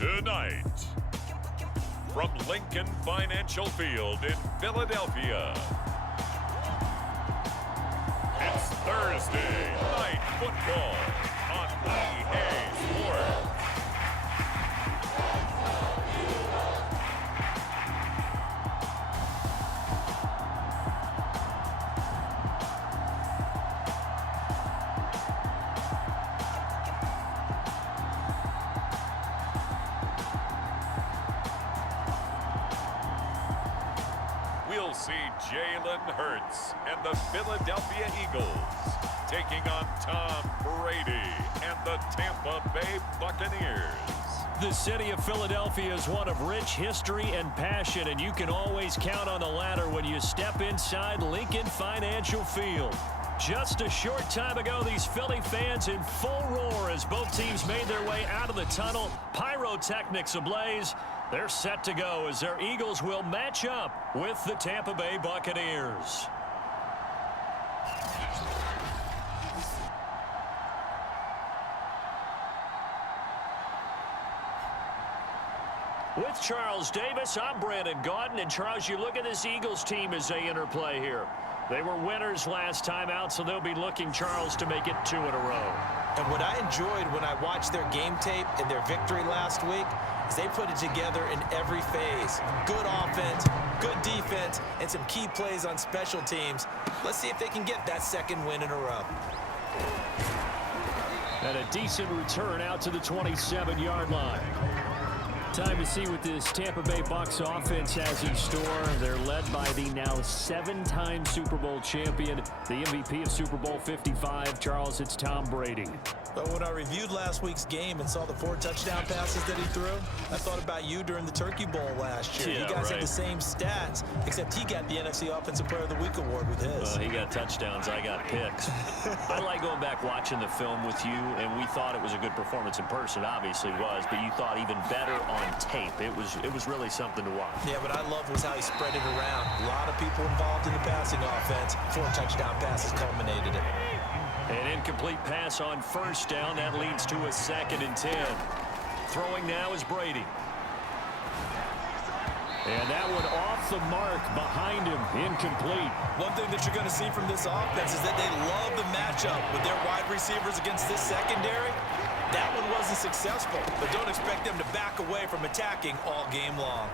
Tonight, from Lincoln Financial Field in Philadelphia, it's Thursday Night Football on EA Sports. We'll see Jalen Hurts and the Philadelphia Eagles taking on Tom Brady and the Tampa Bay Buccaneers. The city of Philadelphia is one of rich history and passion, and you can always count on the latter when you step inside Lincoln Financial Field. Just a short time ago, these Philly fans in full roar as both teams made their way out of the tunnel. Pyrotechnics ablaze. They're set to go as their Eagles will match up with the Tampa Bay Buccaneers. With Charles Davis, I'm Brandon Gaudin. And Charles, you look at this Eagles team as they interplay here. They were winners last time out, so they'll be looking, Charles, to make it 2 in a row. And what I enjoyed when I watched their game tape and their victory last week is they put it together in every phase. Good offense, good defense, and some key plays on special teams. Let's see if they can get that second win in a row. And a decent return out to the 27-yard line. Time to see what this Tampa Bay Bucs offense has in store. They're led by the now 7-time Super Bowl champion, the MVP of Super Bowl 55. Charles, it's Tom Brady. But when I reviewed last week's game and saw the 4 touchdown passes that he threw, I thought about you during the Turkey Bowl last year. Yeah, you guys right. had the same stats, except he got the NFC Offensive Player of the Week award with his. He got touchdowns, I got picks. I like going back watching the film with you, and we thought it was a good performance in person. Obviously was, but you thought even better on tape. It was really something to watch. Yeah, what I loved was how he spread it around. A lot of people involved in the passing offense. 4 touchdown passes culminated it. An incomplete pass on first down. That leads to a 2nd and 10. Throwing now is Brady. And that one off the mark behind him. Incomplete. One thing that you're going to see from this offense is that they love the matchup with their wide receivers against this secondary. That one wasn't successful, but don't expect them to back away from attacking all game long.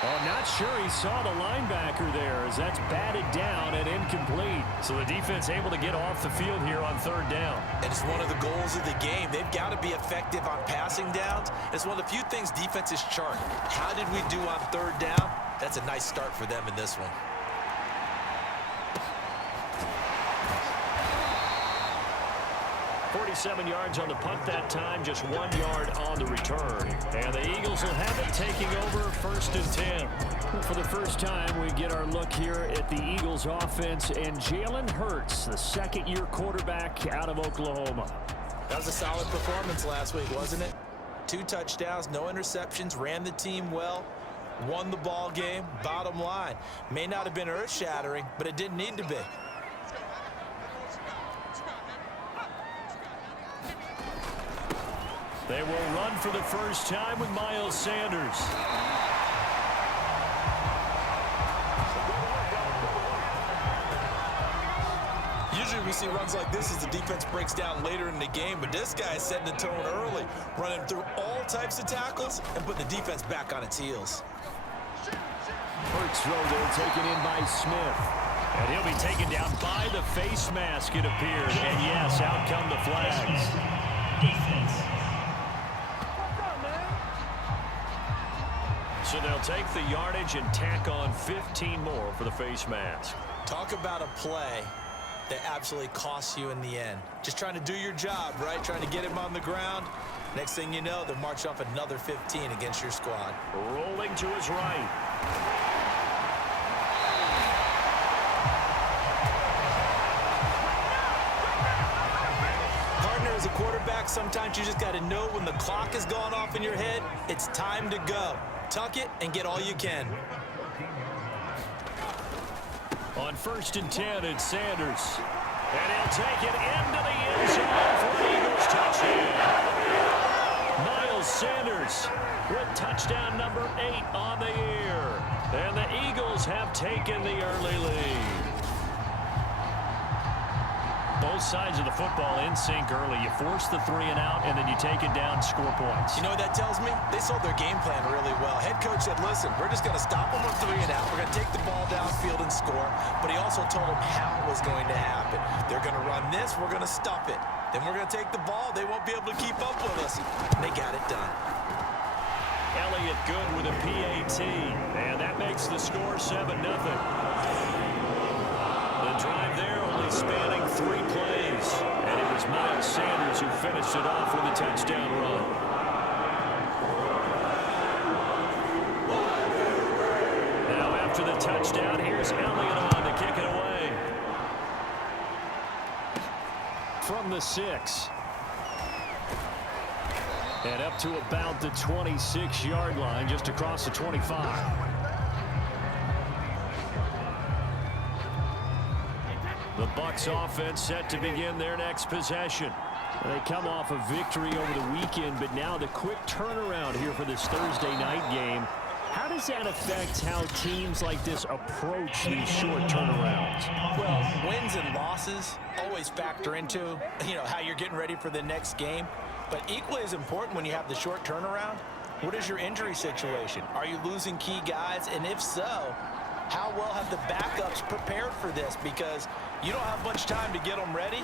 Oh, not sure he saw the linebacker there as that's batted down and incomplete. So the defense able to get off the field here on 3rd down. And it's one of the goals of the game. They've got to be effective on passing downs. It's one of the few things defenses chart. How did we do on 3rd down? That's a nice start for them in this one. 47 yards on the punt that time, just 1 yard on the return. And the Eagles will have it taking over 1st and 10. For the first time, we get our look here at the Eagles offense and Jalen Hurts, the 2nd-year quarterback out of Oklahoma. That was a solid performance last week, wasn't it? 2 touchdowns, no interceptions, ran the team well, won the ball game. Bottom line, may not have been earth-shattering, but it didn't need to be. They will run for the first time with Miles Sanders. Usually we see runs like this as the defense breaks down later in the game, but this guy is setting the tone early, running through all types of tackles and putting the defense back on its heels. Hurts throw there taken in by Smith. And he'll be taken down by the face mask, it appeared. And yes, out come the flags. Defense. So they'll take the yardage and tack on 15 more for the face mask. Talk about a play that absolutely costs you in the end. Just trying to do your job, right? Trying to get him on the ground. Next thing you know, they'll march off another 15 against your squad. Rolling to his right. Partner, as a quarterback, sometimes you just got to know when the clock has gone off in your head, it's time to go. Tuck it and get all you can. On 1st and 10, it's Sanders. And he'll take it into the end zone for an Eagles touchdown. with touchdown number 8 on the year. And the Eagles have taken the early lead. Both sides of the football in sync early. You force the 3 and out, and then you take it down, score points. You know what that tells me? They sold their game plan really well. Head coach said, listen, we're just going to stop them on 3 and out. We're going to take the ball downfield and score. But he also told them how it was going to happen. They're going to run this. We're going to stuff it. Then we're going to take the ball. They won't be able to keep up with us. And they got it done. Elliott good with a PAT. And that makes the score 7-0. The drive there only spanning 3 plays. And it was Miles Sanders who finished it off with a touchdown run. Now after the touchdown, here's Elliott on to kick it away. From the 6. And up to about the 26-yard line, just across the 25. The Bucs offense set to begin their next possession. They come off a victory over the weekend, but now the quick turnaround here for this Thursday night game. How does that affect how teams like this approach these short turnarounds? Well, wins and losses always factor into, how you're getting ready for the next game. But equally as important when you have the short turnaround, what is your injury situation? Are you losing key guys? And if so, how well have the backups prepared for this? Because you don't have much time to get them ready.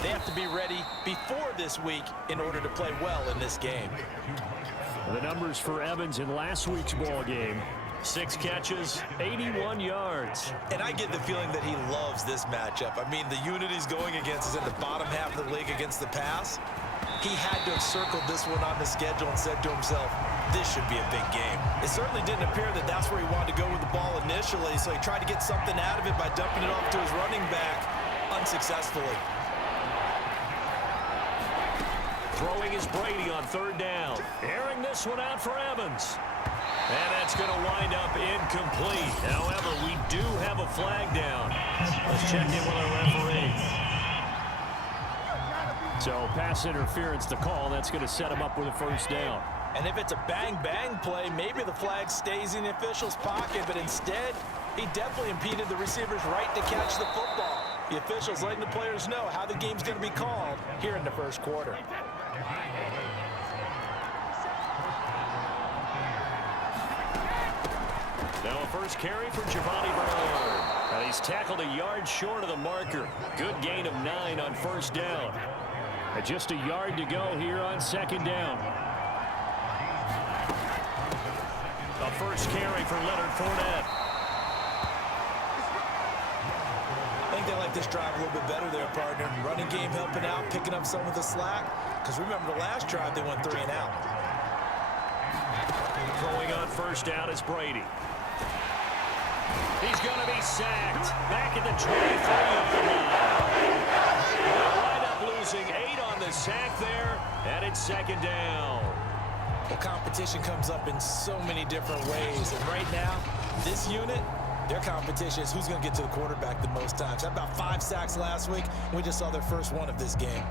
They have to be ready before this week in order to play well in this game. The numbers for Evans in last week's ball game. 6 catches, 81 yards. And I get the feeling that he loves this matchup. I mean, the unit he's going against is in the bottom half of the league against the pass. He had to have circled this one on the schedule and said to himself, this should be a big game. It certainly didn't appear that that's where he wanted to go with the ball initially, so he tried to get something out of it by dumping it off to his running back unsuccessfully. Throwing is Brady on 3rd down. Airing this one out for Evans. And that's going to wind up incomplete. However, we do have a flag down. Let's check in with our referee. So pass interference to call. That's going to set him up with a 1st down. And if it's a bang-bang play, maybe the flag stays in the official's pocket, but instead, he definitely impeded the receiver's right to catch the football. The officials letting the players know how the game's going to be called here in the 1st quarter. Now a 1st carry for Giovanni Bernard. And he's tackled a yard short of the marker. Good gain of 9 on 1st down. And just a yard to go here on 2nd down. A 1st carry for Leonard Fournette. I think they like this drive a little bit better there, partner. Running game helping out, picking up some of the slack. Because remember the last drive, they went 3 and out. Throwing on 1st down is Brady. He's going to be sacked. Back at the 23-yard line. They'll wind up losing 8 on the sack there, and it's 2nd down. Well, competition comes up in so many different ways. And right now, this unit, their competition is who's going to get to the quarterback the most times. Had about 5 sacks last week. We just saw their first one of this game.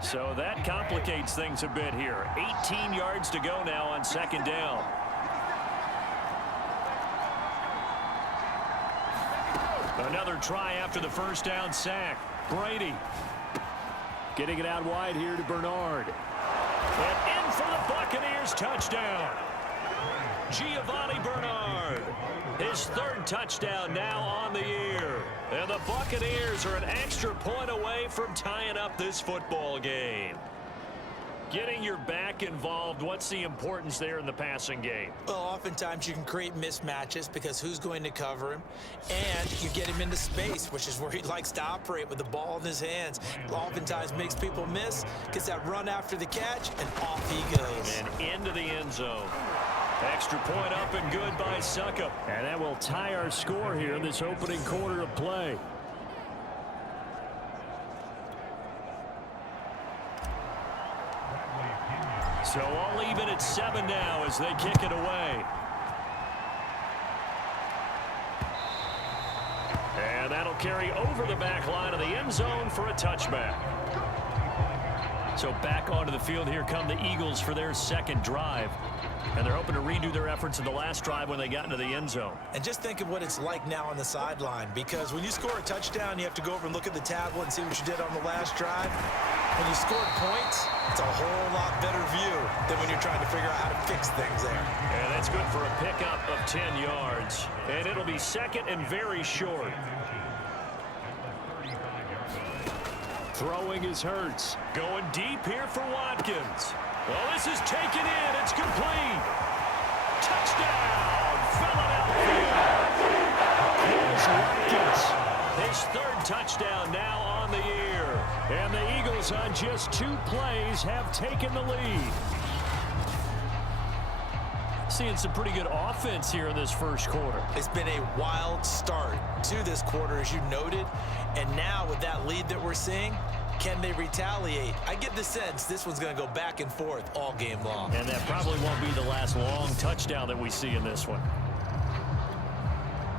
So that complicates things a bit here. 18 yards to go now on 2nd down. Another try after the 1st down sack. Brady getting it out wide here to Bernard. And in for the Buccaneers touchdown. Giovanni Bernard. His 3rd touchdown now on the year. And the Buccaneers are an extra point away from tying up this football game. Getting your back involved, what's the importance there in the passing game? Well, oftentimes you can create mismatches because who's going to cover him? And you get him into space, which is where he likes to operate with the ball in his hands. Oftentimes makes people miss, gets that run after the catch, and off he goes. And into the end zone. Extra point up and good by Suckup. And that will tie our score here in this opening quarter of play. So all even at 7 now as they kick it away. And that'll carry over the back line of the end zone for a touchback. So back onto the field, here come the Eagles for their second drive. And they're hoping to redo their efforts in the last drive when they got into the end zone. And just think of what it's like now on the sideline, because when you score a touchdown, you have to go over and look at the tablet and see what you did on the last drive. When you scored points, it's a whole lot better view than when you're trying to figure out how to fix things there. And that's good for a pickup of 10 yards. And it'll be second and very short. Throwing is Hurts. Going deep here for Watkins. Well, this is taken in. It's complete. Touchdown, Philadelphia. Here's Watkins. His third touchdown now on the year. And the Eagles on just 2 plays have taken the lead. Seeing some pretty good offense here in this first quarter. It's been a wild start to this quarter, as you noted. And now with that lead that we're seeing, can they retaliate? I get the sense this one's going to go back and forth all game long. And that probably won't be the last long touchdown that we see in this one.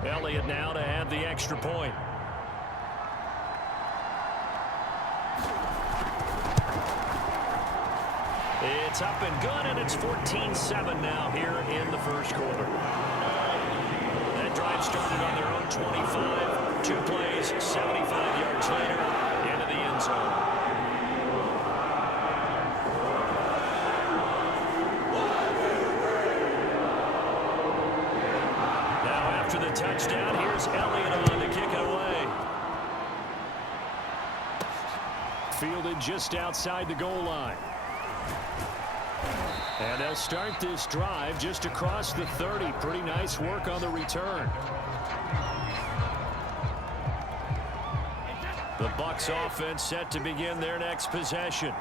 Elliott now to add the extra point. It's up and good, and it's 14-7 now here in the first quarter. That drive started on their own 25. 2 plays, 75 yards later, into the end zone. Now after the touchdown, here's Elliott on to kick it away. Fielded just outside the goal line. And they'll start this drive just across the 30. Pretty nice work on the return. The Bucs offense set to begin their next possession.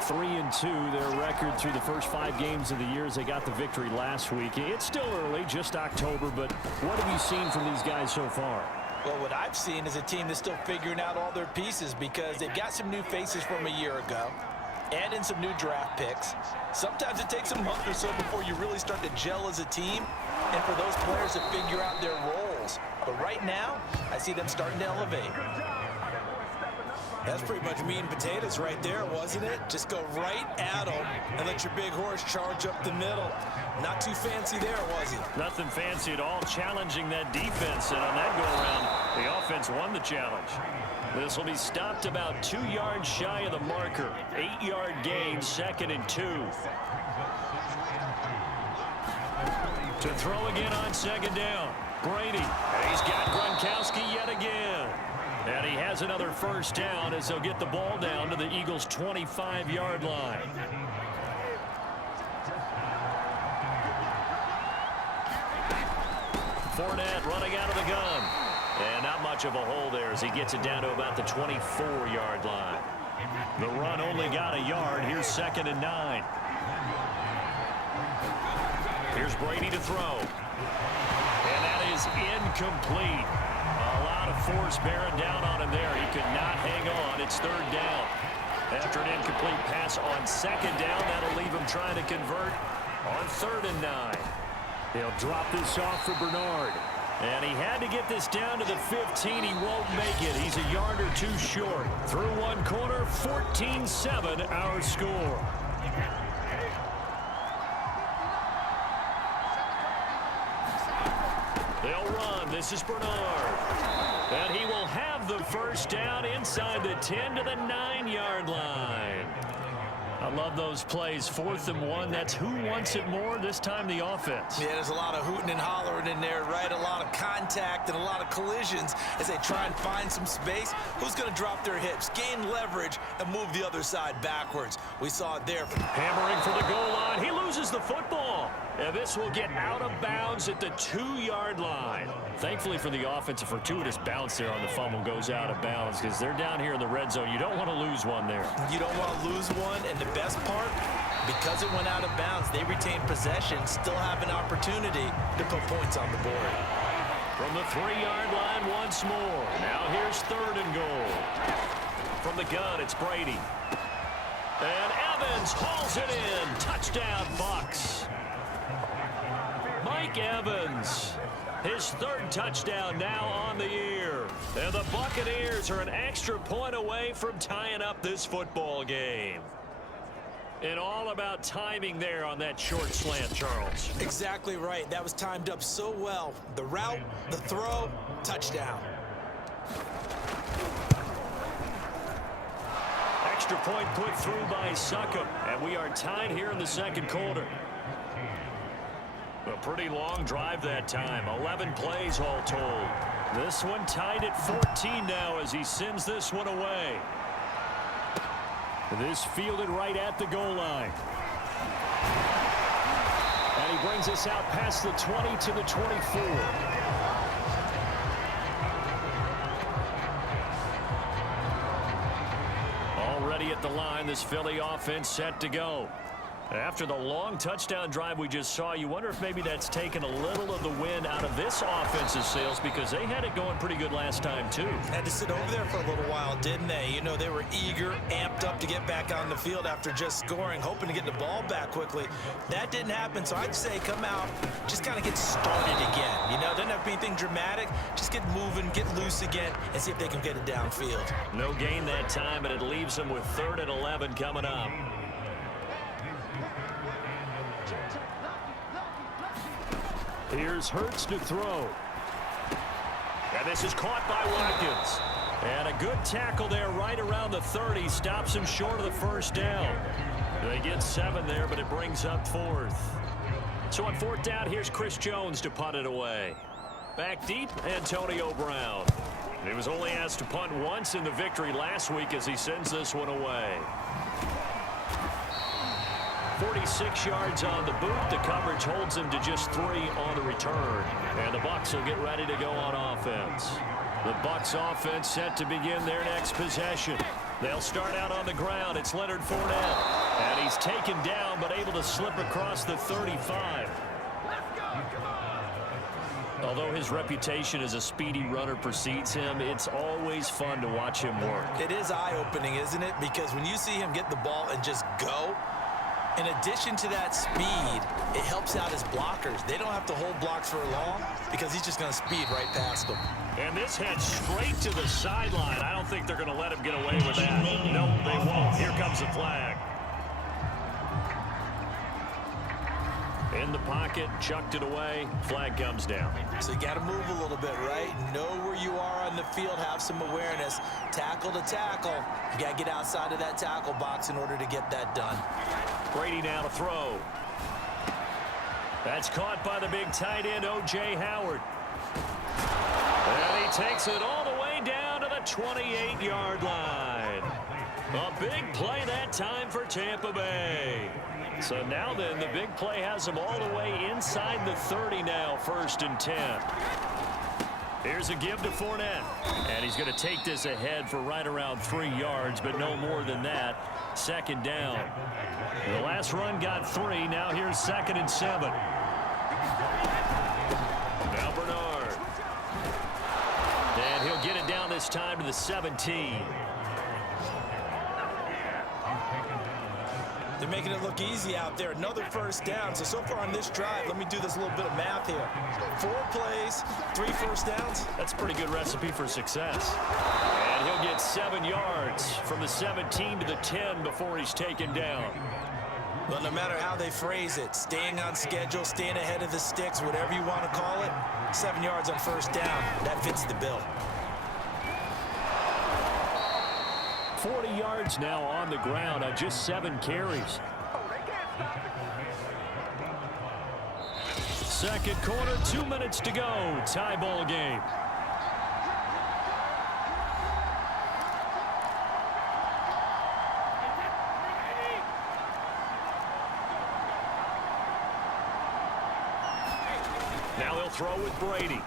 3-2, their record through the first 5 games of the year as they got the victory last week. It's still early, just October, but what have you seen from these guys so far? Well, what I've seen is a team that's still figuring out all their pieces, because they've got some new faces from a year ago. Add in some new draft picks. Sometimes it takes a month or so before you really start to gel as a team, and for those players to figure out their roles. But right now, I see them starting to elevate. That's pretty much meat and potatoes right there, wasn't it? Just go right at them and let your big horse charge up the middle. Not too fancy there, was he? Nothing fancy at all, challenging that defense, and on that go-around, the offense won the challenge. This will be stopped about 2 yards shy of the marker. 8-yard gain, 2nd and 2. To throw again on 2nd down. Brady. And he's got Gronkowski yet again. And he has another first down as they'll get the ball down to the Eagles' 25-yard line. Fournette running out of the gun. And not much of a hole there as he gets it down to about the 24-yard line. The run only got a yard. Here's 2nd and 9. Here's Brady to throw. And that is incomplete. A lot of force bearing down on him there. He could not hang on. It's 3rd down. After an incomplete pass on 2nd down, that'll leave him trying to convert on 3rd and 9. They'll drop this off for Bernard. And he had to get this down to the 15. He won't make it. He's a yard or 2 short. Through one quarter, 14-7 our score. They'll run. This is Bernard. And he will have the first down inside the 10 to the 9-yard line. I love those plays. 4th and 1. That's who wants it more, this time the offense. Yeah, there's a lot of hooting and hollering in there, right? A lot of contact and a lot of collisions as they try and find some space. Who's going to drop their hips, gain leverage, and move the other side backwards? We saw it there. Hammering for the goal line. He loses the football. And this will get out of bounds at the 2-yard line. Thankfully for the offense, a fortuitous bounce there on the fumble goes out of bounds because they're down here in the red zone. You don't want to lose one there. You don't want to lose one, and the best part, because it went out of bounds, they retain possession, still have an opportunity to put points on the board. From the 3-yard line once more. Now here's 3rd and goal. From the gun, it's Brady. And Evans hauls it in. Touchdown, Bucs. Mike Evans His third touchdown now on the year. And the Buccaneers are an extra point away from tying up this football game. And all about timing there on that short slant, Charles. Exactly right. That was timed up so well. The route, the throw, touchdown. Extra point put through by Succop. And we are tied here in the second quarter. A pretty long drive that time. 11 plays all told. This one tied at 14 now as he sends this one away. This fielded right at the goal line. And he brings us out past the 20 to the 24. Already at the line, this Philly offense set to go. After the long touchdown drive we just saw, you wonder if maybe that's taken a little of the wind out of this offense's sails because they had it going pretty good last time too. Had to sit over there for a little while, didn't they? You know, they were eager, amped up to get back on the field after just scoring, hoping to get the ball back quickly. That didn't happen, so I'd say come out, just kind of get started again. You know, doesn't have to be anything dramatic. Just get moving, get loose again, and see if they can get it downfield. No gain that time, and it leaves them with 3rd and 11 coming up. Here's Hurts to throw. And this is caught by Watkins. And a good tackle there right around the 30. Stops him short of the first down. They get 7 there, but it brings up 4th. So on 4th down, here's Chris Jones to punt it away. Back deep, Antonio Brown. He was only asked to punt once in the victory last week as he sends this one away. 46 yards on the boot. The coverage holds him to just 3 on the return. And the Bucs will get ready to go on offense. The Bucs offense set to begin their next possession. They'll start out on the ground. It's Leonard Fournette. And he's taken down but able to slip across the 35. Although his reputation as a speedy runner precedes him, it's always fun to watch him work. It is eye-opening, isn't it? Because when you see him get the ball and just go, in addition to that speed, it helps out his blockers. They don't have to hold blocks for long because he's just going to speed right past them. And this heads straight to the sideline. I don't think they're going to let him get away with that. No, they won't. Here comes the flag. In the pocket, chucked it away. Flag comes down. So you got to move a little bit, right? Know where you are on the field. Have some awareness. Tackle to tackle. You got to get outside of that tackle box in order to get that done. Brady now to throw. That's caught by the big tight end, O.J. Howard. And he takes it all the way down to the 28-yard line. A big play that time for Tampa Bay. So now then, the big play has him all the way inside the 30 now, 1st and 10. Here's a give to Fournette. And he's going to take this ahead for right around 3 yards, but no more than that. 2nd down. The last run got 3. Now here's 2nd and 7. Now Bernard. And he'll get it down this time to the 17. They're making it look easy out there. Another 1st down. So far on this drive, let me do this little bit of math here. 4 plays, 3 1st downs. That's a pretty good recipe for success. And he'll get 7 yards from the 17 to the 10 before he's taken down. Well, no matter how they phrase it, staying on schedule, staying ahead of the sticks, whatever you want to call it, 7 yards on 1st down, that fits the bill. 40 yards now on the ground on just 7 carries. 2nd quarter, 2 minutes to go. Tie ball game. Now he'll throw with Brady.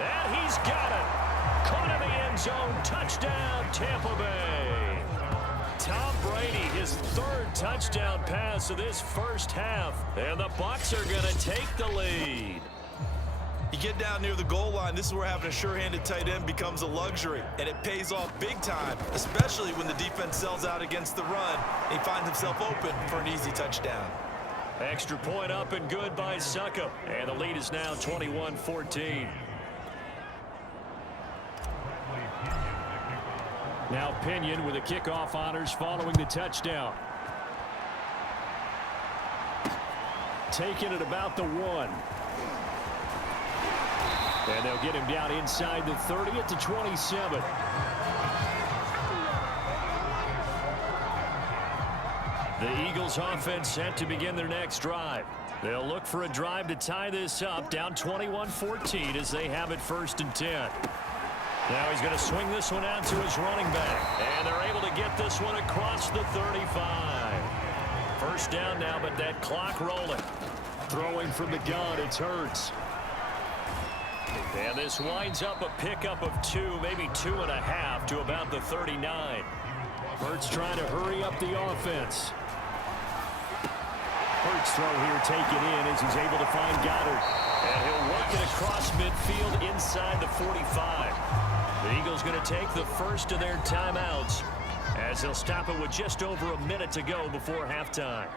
And he's got it. Caught in the end zone. Touchdown, Tampa Bay. Tom Brady, his 3rd touchdown pass of this 1st half. And the Bucs are going to take the lead. You get down near the goal line, this is where having a sure-handed tight end becomes a luxury. And it pays off big time, especially when the defense sells out against the run. And he finds himself open for an easy touchdown. Extra point up and good by Suckup. And the lead is now 21-14. Now Pinion with the kickoff honors following the touchdown. Taking it about the 1. And they'll get him down inside the 30 at the 27. The Eagles offense set to begin their next drive. They'll look for a drive to tie this up, down 21-14 as they have it 1st and 10. Now he's going to swing this one out to his running back. And they're able to get this one across the 35. First down now, but that clock rolling. Throwing from the gun, it's Hurts. And this winds up a pickup of 2, maybe 2.5 to about the 39. Hurts trying to hurry up the offense. Hurts throw here taken in as he's able to find Goddard. And he'll work it across midfield inside the 45. The Eagles going to take the first of their timeouts as they'll stop it with just over a minute to go before halftime.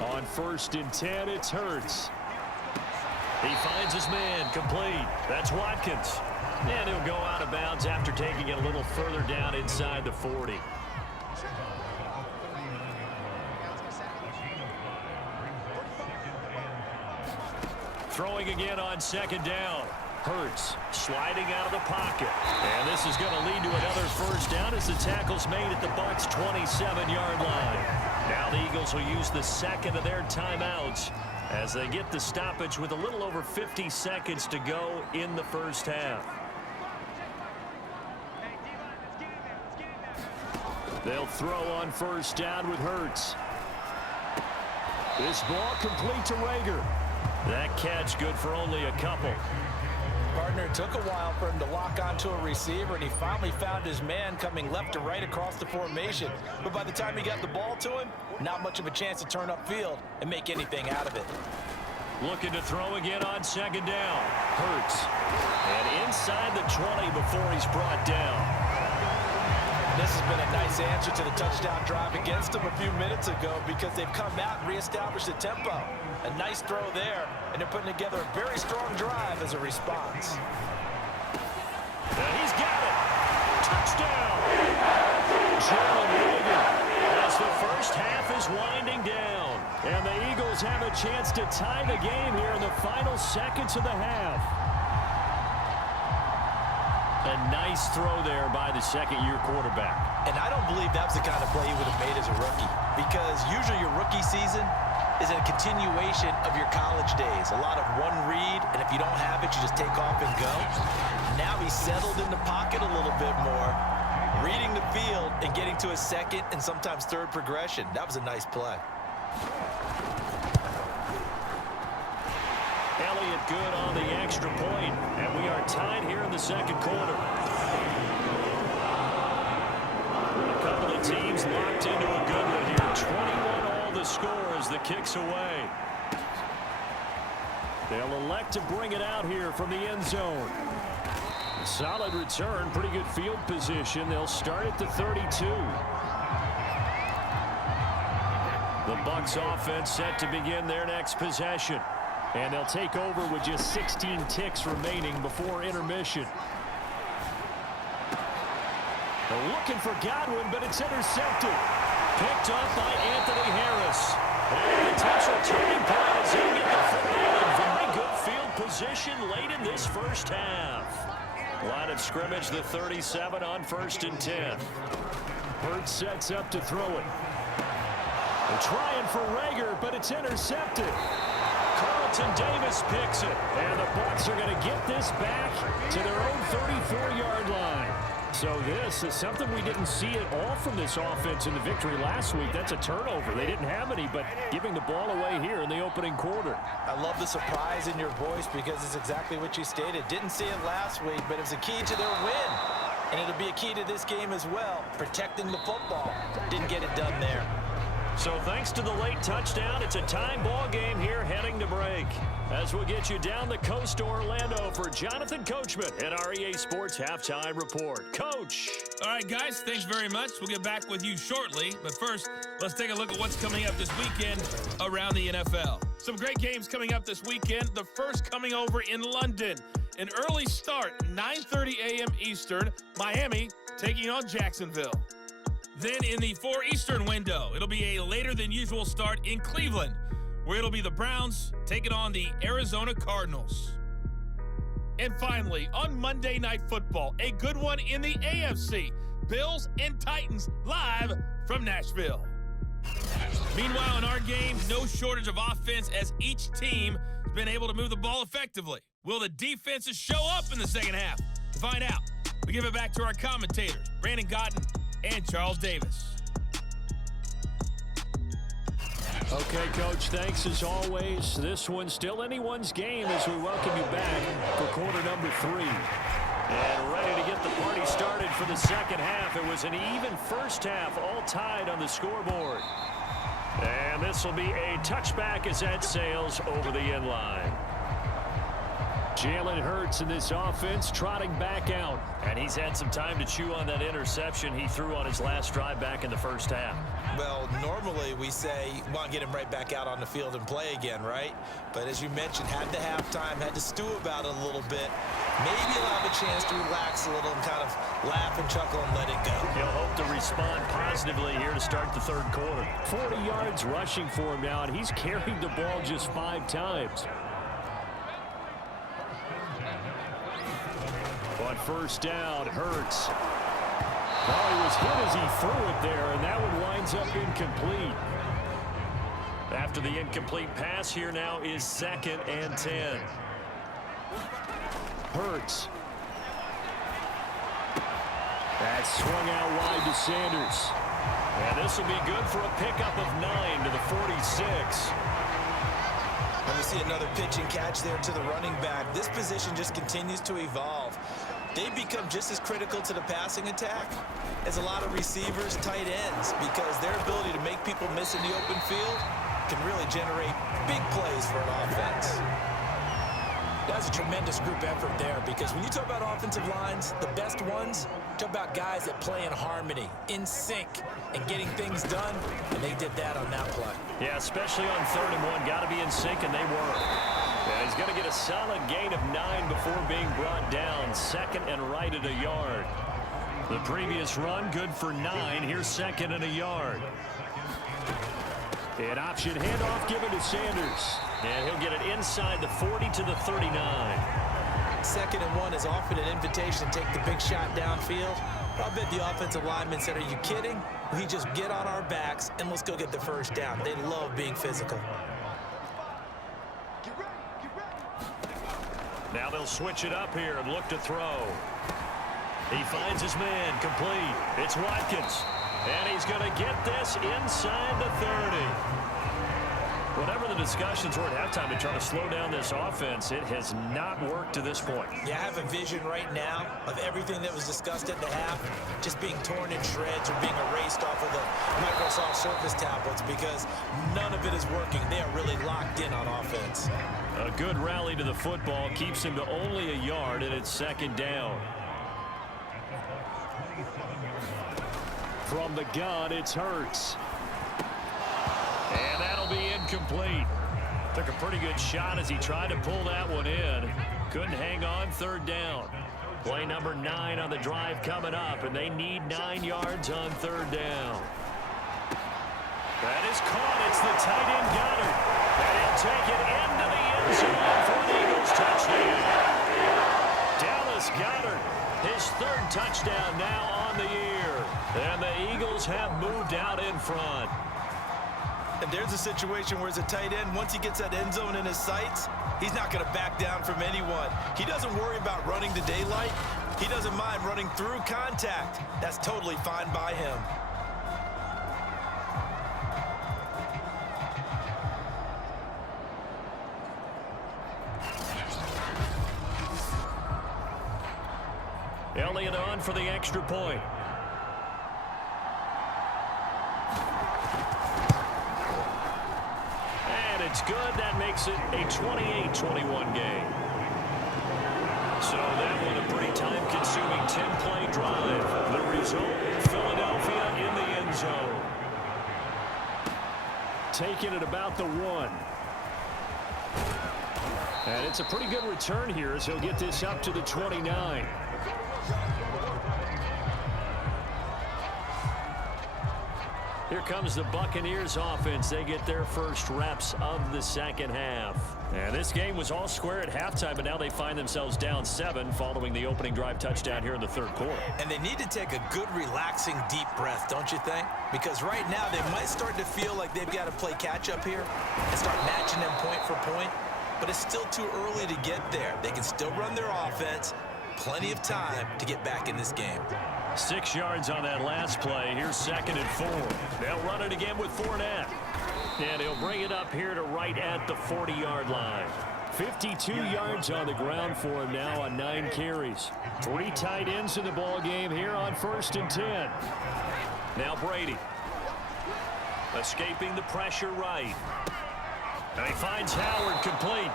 On 1st and 10, it's Hurts. He finds his man, complete. That's Watkins. And he'll go out of bounds after taking it a little further down inside the 40. Throwing again on 2nd down. Hurts sliding out of the pocket. And this is going to lead to another first down as the tackle's made at the Bucs' 27-yard line. Now the Eagles will use the second of their timeouts as they get the stoppage with a little over 50 seconds to go in the first half. They'll throw on 1st down with Hurts. This ball complete to Rager. That catch good for only a couple. Partner, it took a while for him to lock onto a receiver, and he finally found his man coming left to right across the formation. But by the time he got the ball to him, not much of a chance to turn upfield and make anything out of it. Looking to throw again on 2nd down. Hurts. And inside the 20 before he's brought down. This has been a nice answer to the touchdown drive against them a few minutes ago because they've come out and reestablished the tempo. A nice throw there, and they're putting together a very strong drive as a response. And he's got it. Touchdown. Jalen Rager as the first half is winding down. And the Eagles have a chance to tie the game here in the final seconds of the half. A nice throw there by the second-year quarterback. And I don't believe that was the kind of play he would have made as a rookie because usually your rookie season is a continuation of your college days. A lot of one read, and if you don't have it, you just take off and go. Now he's settled in the pocket a little bit more, reading the field and getting to a second and sometimes third progression. That was a nice play. Elliott good on the extra point, and we are tied here in the second quarter. A couple of teams locked into a good one here. 21 all the score as the kick's away. They'll elect to bring it out here from the end zone. A solid return, pretty good field position. They'll start at the 32. The Bucs offense set to begin their next possession. And they'll take over with just 16 ticks remaining before intermission. They're looking for Godwin, but it's intercepted. Picked up by Anthony Harris. And a potential turning point as he'll get the football in very good field position late in this first half. Line of scrimmage, the 37 on 1st and 10. Hurts sets up to throw it. They're trying for Rager, but it's intercepted. Carlton Davis picks it, and the Bucs are going to get this back to their own 34-yard line. So this is something we didn't see at all from this offense in the victory last week. That's a turnover. They didn't have any, but giving the ball away here in the opening quarter. I love the surprise in your voice because it's exactly what you stated. Didn't see it last week, but it was a key to their win. And it'll be a key to this game as well, protecting the football. Didn't get it done there. So thanks to the late touchdown, it's a tie ball game here heading to break. As we'll get you down the coast to Orlando for Jonathan Coachman at our EA Sports Halftime Report. Coach. All right, guys, thanks very much. We'll get back with you shortly. But first, let's take a look at what's coming up this weekend around the NFL. Some great games coming up this weekend. The first coming over in London. An early start, 9:30 a.m. Eastern. Miami taking on Jacksonville. Then in the 4 Eastern window, it'll be a later than usual start in Cleveland, where it'll be the Browns taking on the Arizona Cardinals. And finally, on Monday Night Football, a good one in the AFC. Bills and Titans live from Nashville. Meanwhile, in our game, no shortage of offense as each team has been able to move the ball effectively. Will the defenses show up in the second half? To find out, we give it back to our commentators, Brandon Godden and Charles Davis. Okay, Coach, thanks as always. This one's still anyone's game as we welcome you back for quarter number 3. And ready to get the party started for the second half. It was an even first half, all tied on the scoreboard. And this will be a touchback as that sails over the end line. Jalen Hurts in this offense trotting back out. And he's had some time to chew on that interception he threw on his last drive back in the first half. Well, normally we say, want to get him right back out on the field and play again, right? But as you mentioned, had the halftime, had to stew about it a little bit. Maybe he'll have a chance to relax a little and kind of laugh and chuckle and let it go. He'll hope to respond positively here to start the third quarter. 40 yards rushing for him now, and he's carried the ball just 5 times. On first down, Hurts. Well, he was hit as he threw it there, and that one winds up incomplete. After the incomplete pass, here now is 2nd and 10. Hurts. That swung out wide to Sanders. And this will be good for a pickup of 9 to the 46. And we see another pitch and catch there to the running back. This position just continues to evolve. They become just as critical to the passing attack as a lot of receivers, tight ends, because their ability to make people miss in the open field can really generate big plays for an offense. That's a tremendous group effort there, because when you talk about offensive lines, the best ones, talk about guys that play in harmony, in sync, and getting things done, and they did that on that play. Yeah, especially on 3rd and 1. Got to be in sync, and they were. Yeah, he's going to get a solid gain of 9 before being brought down. 2nd and right at a yard. The previous run, good for 9. Here's 2nd and a yard. An option handoff given to Sanders. And he'll get it inside the 40 to the 39. 2nd and 1 is often an invitation to take the big shot downfield. But I bet the offensive lineman said, are you kidding? We just get on our backs and let's go get the first down. They love being physical. Now they'll switch it up here and look to throw. He finds his man, complete. It's Watkins. And he's going to get this inside the 30. Whatever the discussions were at halftime to try to slow down this offense, it has not worked to this point. Yeah, I have a vision right now of everything that was discussed at the half just being torn in shreds or being erased off of the Microsoft Surface tablets, because none of it is working. They are really locked in on offense. A good rally to the football keeps him to only a yard, and it's 2nd down. From the gun, it's Hurts. And that'll be incomplete. Took a pretty good shot as he tried to pull that one in. Couldn't hang on, 3rd down. Play number 9 on the drive coming up, and they need 9 yards on 3rd down. That is caught. It's the tight end Goddard. And he'll take it into the end zone for an Eagles touchdown. Dallas Goedert, his 3rd touchdown now on the year. And the Eagles have moved out in front. And there's a situation where as a tight end, once he gets that end zone in his sights, he's not going to back down from anyone. He doesn't worry about running to daylight. He doesn't mind running through contact. That's totally fine by him. Elliott on for the extra point. points good. That makes it a 28-21 game. So that one a pretty time-consuming 10-play drive. The result, Philadelphia in the end zone. Taking it about the 1. And it's a pretty good return here as he'll get this up to the 29. Here comes the Buccaneers offense. They get their first reps of the second half. And this game was all square at halftime, but now they find themselves down 7 following the opening drive touchdown here in the third quarter. And they need to take a good, relaxing, deep breath, don't you think? Because right now they might start to feel like they've got to play catch-up here and start matching them point for point. But it's still too early to get there. They can still run their offense. Plenty of time to get back in this game. 6 yards on that last play. Here's 2nd and 4. They'll run it again with Fournette. And he'll bring it up here to right at the 40-yard line. 52 yards on the ground for him now on 9 carries. 3 tight ends in the ball game here on 1st and 10. Now Brady. Escaping the pressure right. And he finds Howard complete.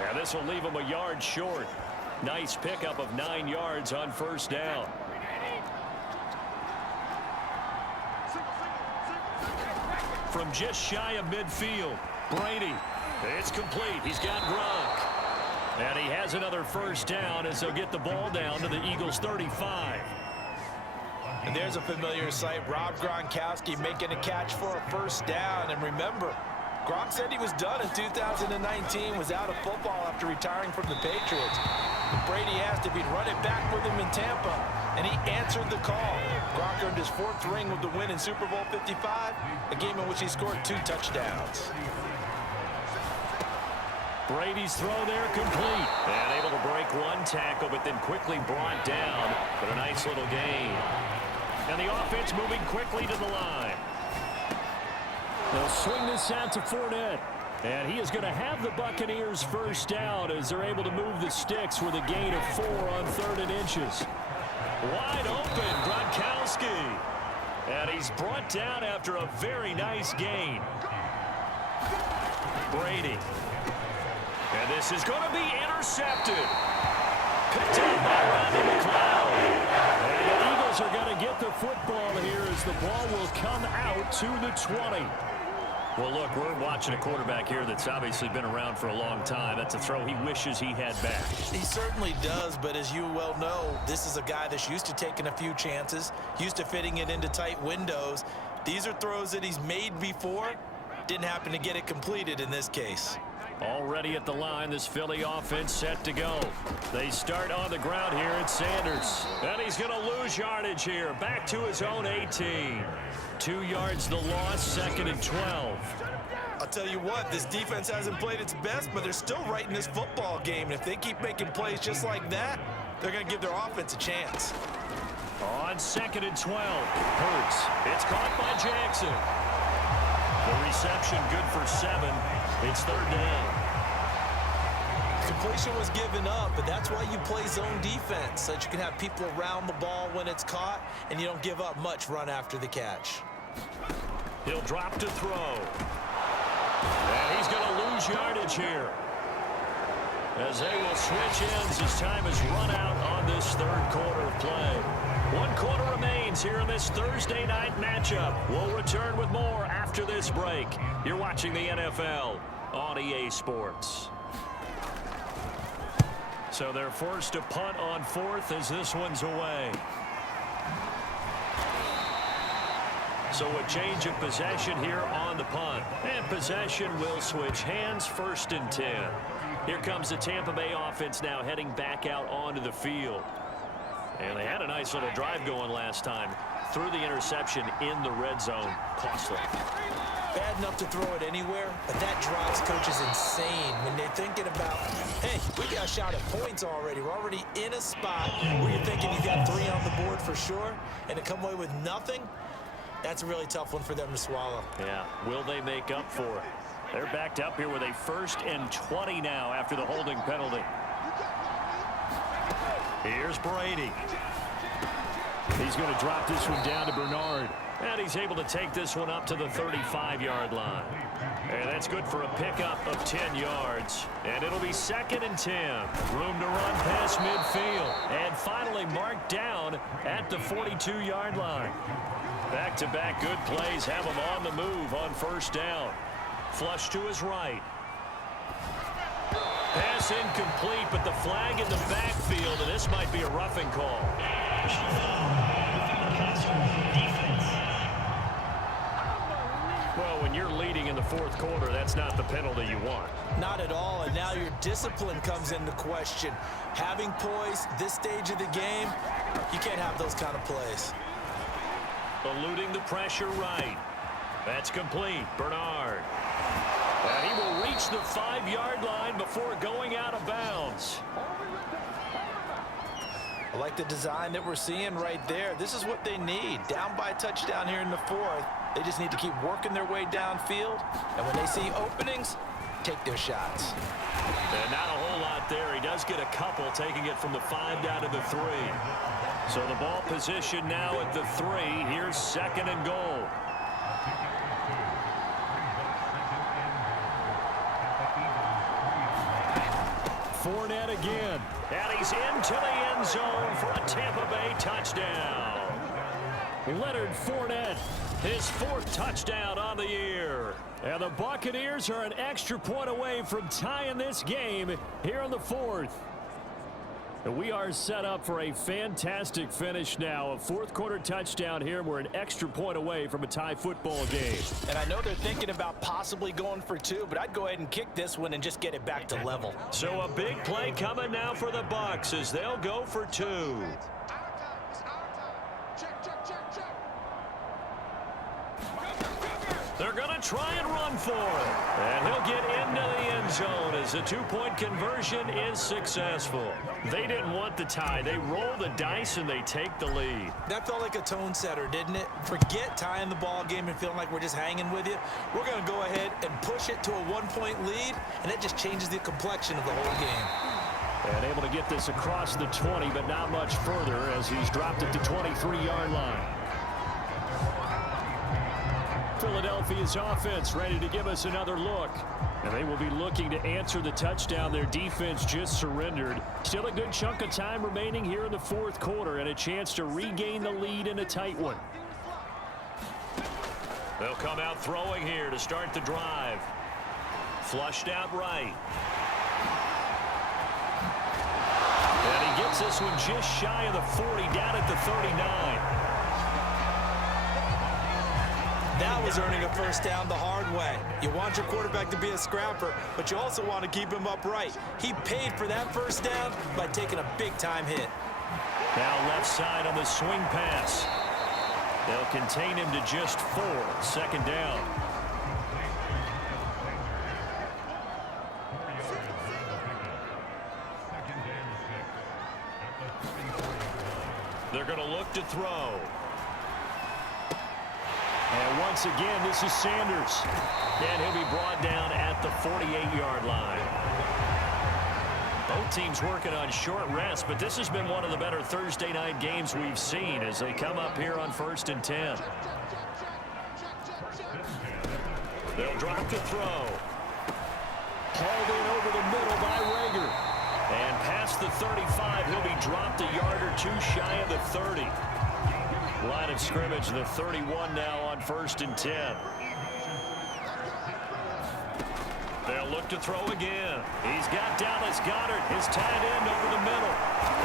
Now this will leave him a yard short. Nice pickup of 9 yards on 1st down. From just shy of midfield, Brady. It's complete. He's got Gronk. And he has another 1st down as they'll get the ball down to the Eagles' 35. And there's a familiar sight. Rob Gronkowski making a catch for a 1st down. And remember, Gronk said he was done in 2019, was out of football after retiring from the Patriots. Brady asked if he'd run it back with him in Tampa, and he answered the call. Gronk earned his 4th ring with the win in Super Bowl 55, a game in which he scored 2 touchdowns. Brady's throw there complete. And able to break 1 tackle, but then quickly brought down. But a nice little gain. And the offense moving quickly to the line. They'll swing this out to Fournette. And he is going to have the Buccaneers 1st down as they're able to move the sticks with a gain of 4 on 3rd and inches. Wide open, Gronkowski. And he's brought down after a very nice gain. Brady. And this is going to be intercepted. Picked up by Rodney McLeod. And the Eagles are going to get the football here as the ball will come out to the 20. Well, look, we're watching a quarterback here that's obviously been around for a long time. That's a throw he wishes he had back. He certainly does, but as you well know, this is a guy that's used to taking a few chances, used to fitting it into tight windows. These are throws that he's made before. Didn't happen to get it completed in this case. Already at the line, this Philly offense set to go. They start on the ground here at Sanders. And he's going to lose yardage here. Back to his own 18. 2 yards the loss, 2nd and 12. I'll tell you what, this defense hasn't played its best, but they're still right in this football game. And if they keep making plays just like that, they're going to give their offense a chance. On 2nd and 12, Hurts. It's caught by Jackson. The reception good for 7. It's 3rd down. Completion was given up, but that's why you play zone defense, so that you can have people around the ball when it's caught, and you don't give up much run after the catch. He'll drop to throw. And he's going to lose yardage here. As they will switch ends as time is run out on this 3rd quarter of play. 1 quarter remains here in this Thursday night matchup. We'll return with more after this break. You're watching the NFL on EA Sports. So they're forced to punt on 4th as this one's away. So a change of possession here on the punt. And possession will switch hands, 1st and 10. Here comes the Tampa Bay offense now heading back out onto the field. And they had a nice little drive going last time. Threw the interception in the red zone. Costly. Bad enough to throw it anywhere, but that drives coaches insane when they're thinking about, hey, we got a shot at points already. We're already in a spot where you're thinking you got 3 on the board for sure, and to come away with nothing, that's a really tough one for them to swallow. Yeah, will they make up for it? They're backed up here with a 1st and 20 now after the holding penalty. Here's Brady. He's going to drop this one down to Bernard. And he's able to take this one up to the 35-yard line. And that's That's good for a pickup of 10 yards. And it'll be 2nd and 10. Room to run past midfield. And finally marked down at the 42-yard line. Back-to-back good plays have him on the move on 1st down. Flush to his right. Pass incomplete, but the flag in the backfield, and this might be a roughing call. Well, when you're leading in the 4th quarter, that's not the penalty you want. Not at all, and now your discipline comes into question. Having poise this stage of the game, you can't have those kind of plays. Eluding the pressure right. That's complete. Bernard. And he will reach the 5-yard line before going out of bounds. I like the design that we're seeing right there. This is what they need. Down by a touchdown here in the 4th. They just need to keep working their way downfield. And when they see openings, take their shots. And not a whole lot there. He does get a couple, taking it from the 5 down to the 3. So the ball position now at the 3. Here's 2nd and goal. Fournette again. And he's into the end zone for a Tampa Bay touchdown. Leonard Fournette, his 4th touchdown on the year. And the Buccaneers are an extra point away from tying this game here in the 4th. And we are set up for a fantastic finish now. A 4th quarter touchdown here. We're an extra point away from a tie football game. And I know they're thinking about possibly going for 2, but I'd go ahead and kick this one and just get it back to level. So a big play coming now for the Bucs as they'll go for 2. They're going to try and run for it. And he'll get into the end zone as the 2-point conversion is successful. They didn't want the tie. They roll the dice and they take the lead. That felt like a tone setter, didn't it? Forget tying the ball game and feeling like we're just hanging with you. We're going to go ahead and push it to a 1-point lead, and it just changes the complexion of the whole game. And able to get this across the 20, but not much further as he's dropped it to 23-yard line. Philadelphia's offense ready to give us another look. And they will be looking to answer the touchdown their defense just surrendered. Still a good chunk of time remaining here in the 4th quarter and a chance to regain the lead in a tight one. They'll come out throwing here to start the drive. Flushed out right. And he gets this one just shy of the 40, down at the 39. That was earning a 1st down the hard way. You want your quarterback to be a scrapper, but you also want to keep him upright. He paid for that 1st down by taking a big-time hit. Now left side on the swing pass. They'll contain him to just 4. 2nd down. They're going to look to throw. And once again, this is Sanders. And he'll be brought down at the 48-yard line. Both teams working on short rest, but this has been one of the better Thursday night games we've seen as they come up here on 1st and 10. They'll drop the throw. Hauled in over the middle by Rager. And past the 35, he'll be dropped a yard or 2 shy of the 30. Line of scrimmage, the 31 now on 1st and 10. They'll look to throw again. He's got Dallas Goedert, his tight end, over the middle.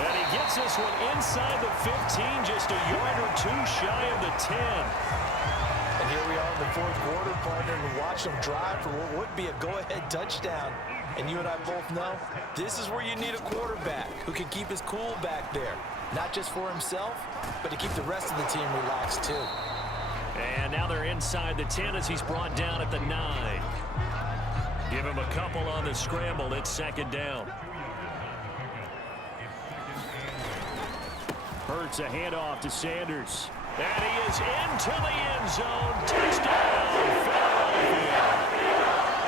And he gets this one inside the 15, just a yard or 2 shy of the 10. And here we are in the 4th quarter, partner, and watch them drive for what would be a go-ahead touchdown. And you and I both know this is where you need a quarterback who can keep his cool back there. Not just for himself, but to keep the rest of the team relaxed, too. And now they're inside the 10 as he's brought down at the 9. Give him a couple on the scramble. It's 2nd down. Hurts a handoff to Sanders. And he is into the end zone. Touchdown, Philadelphia.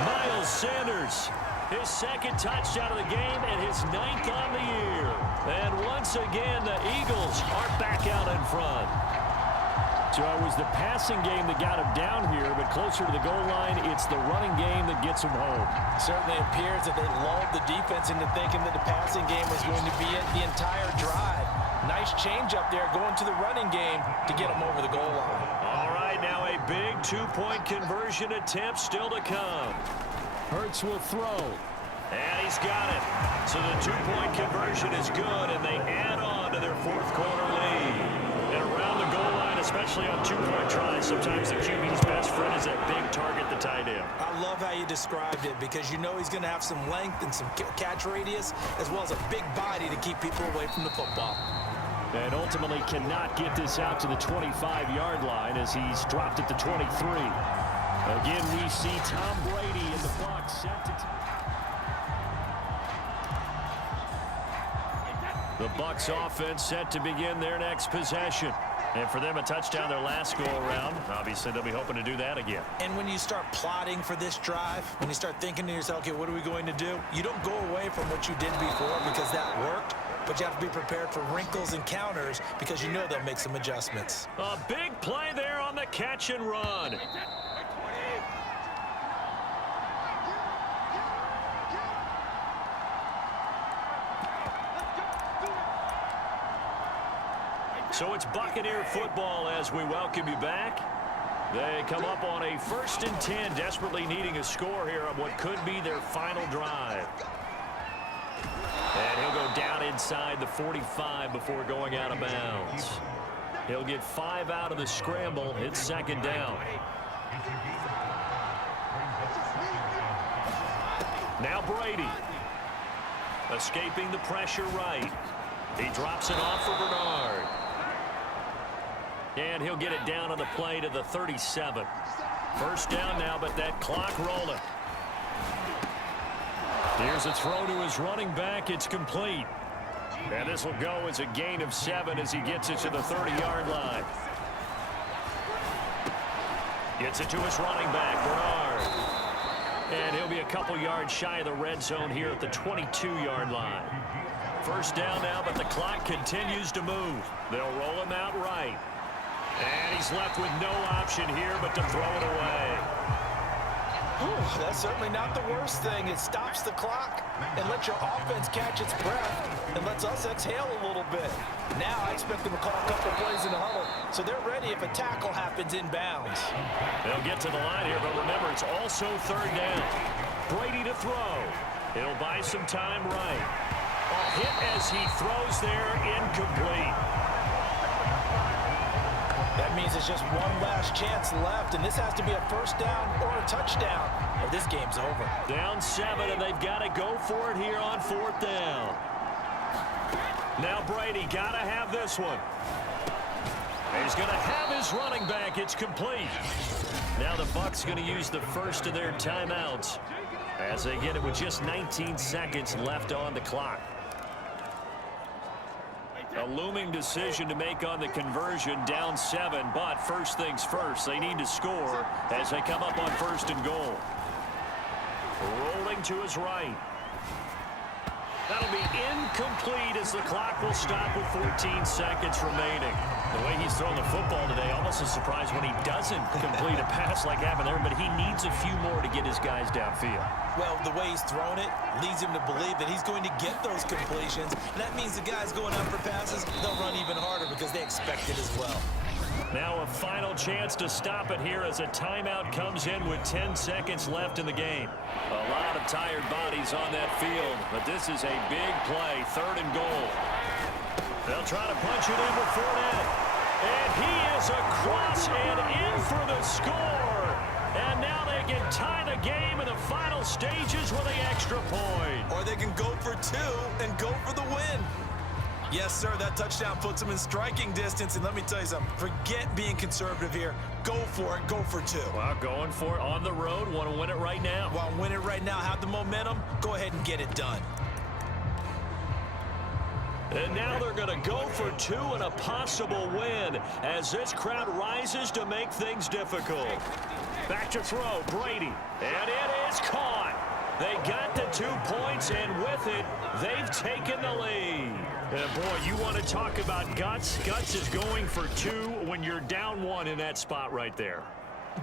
Miles Sanders, his 2nd touchdown of the game and his 9th on the year. And once again, the Eagles are back out in front. So it was the passing game that got him down here, but closer to the goal line, it's the running game that gets him home. Certainly appears that they lulled the defense into thinking that the passing game was going to be it the entire drive. Nice change up there going to the running game to get him over the goal line. All right, now a big two-point conversion attempt still to come. Hurts will throw. And he's got it. So the two-point conversion is good, and they add on to their fourth quarter lead. And around the goal line, especially on two-point tries, sometimes the QB's best friend is that big target, the tight end. I love how you described it because you know he's going to have some length and some catch radius as well as a big body to keep people away from the football. And ultimately cannot get this out to the 25-yard line as he's dropped at the 23. Again, we see Tom Brady in the box set to... The Bucs offense set to begin their next possession. And for them, a touchdown their last go-around. Obviously, they'll be hoping to do that again. And when you start plotting for this drive, when you start thinking to yourself, okay, what are we going to do? You don't go away from what you did before because that worked, but you have to be prepared for wrinkles and counters because you know they'll make some adjustments. A big play there on the catch and run. So it's Buccaneer football as we welcome you back. They come up on a 1st and 10, desperately needing a score here on what could be their final drive. And he'll go down inside the 45 before going out of bounds. He'll get 5 out of the scramble. It's second down. Now Brady. Escaping the pressure right. He drops it off for Bernard. And he'll get it down on the play to the 37. First down now, but that clock rolling. Here's a throw to his running back. It's complete. And this will go as a gain of 7 as he gets it to the 30-yard line. Gets it to his running back, Bernard. And he'll be a couple yards shy of the red zone here at the 22-yard line. First down now, but the clock continues to move. They'll roll him out right. And he's left with no option here but to throw it away. Ooh, that's certainly not the worst thing. It stops the clock and lets your offense catch its breath and lets us exhale a little bit. Now I expect them to call a couple plays in the huddle so they're ready if a tackle happens inbounds. They'll get to the line here, but remember, it's also third down. Brady to throw. It'll buy some time right. A hit as he throws there, incomplete. That means it's just one last chance left, and this has to be a first down or a touchdown, or this game's over. Down 7, and they've got to go for it here on 4th down. Now Brady got to have this one. He's going to have his running back. It's complete. Now the Bucs going to use the first of their timeouts as they get it with just 19 seconds left on the clock. A looming decision to make on the conversion, down 7, but first things first, they need to score as they come up on 1st and goal. Rolling to his right. That'll be incomplete as the clock will stop with 14 seconds remaining. The way he's thrown the football today, almost a surprise when he doesn't complete a pass like happened there, but he needs a few more to get his guys downfield. Well, the way he's thrown it leads him to believe that he's going to get those completions. And that means the guys going up for passes, they'll run even harder because they expect it as well. Now a final chance to stop it here as a timeout comes in with 10 seconds left in the game. A lot of tired bodies on that field, but this is a big play, 3rd and goal. They'll try to punch it in with Fournette. And he is across and in for the score. And now they can tie the game in the final stages with the extra point. Or they can go for 2 and go for the win. Yes, sir, that touchdown puts them in striking distance. And let me tell you something, forget being conservative here. Go for it, go for 2. Well, going for it on the road, want to win it right now. Want to win it right now, have the momentum, go ahead and get it done. And now they're going to go for 2 and a possible win as this crowd rises to make things difficult. Back to throw, Brady. And it is caught. They got the 2 points, and with it, they've taken the lead. And boy, you want to talk about guts. Guts is going for 2 when you're down 1 in that spot right there.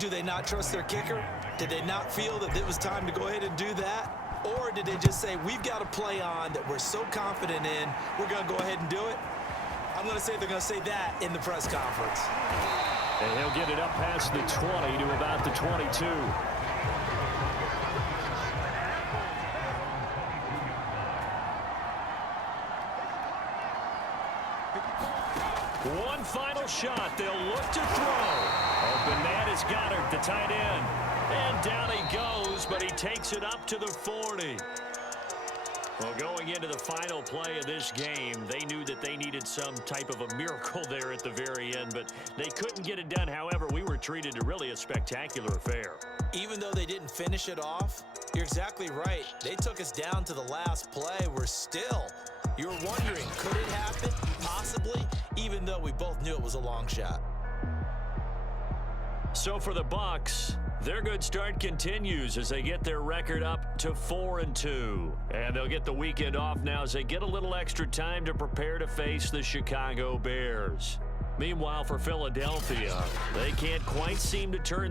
Do they not trust their kicker? Did they not feel that it was time to go ahead and do that? Or did they just say, we've got a play on that we're so confident in, we're going to go ahead and do it? I'm going to say they're going to say that in the press conference. And he'll get it up past the 20 to about the 22. One final shot. They'll look to throw. Open man is Goddard, the tight end. And down he goes, but he takes it up to the 40. Well, going into the final play of this game, they knew that they needed some type of a miracle there at the very end, but they couldn't get it done. However, we were treated to really a spectacular affair. Even though they didn't finish it off, you're exactly right. They took us down to the last play. You're wondering, could it happen? Possibly, even though we both knew it was a long shot. So for the Bucs, their good start continues as they get their record up to 4-2. And they'll get the weekend off now as they get a little extra time to prepare to face the Chicago Bears. Meanwhile, for Philadelphia, they can't quite seem to turn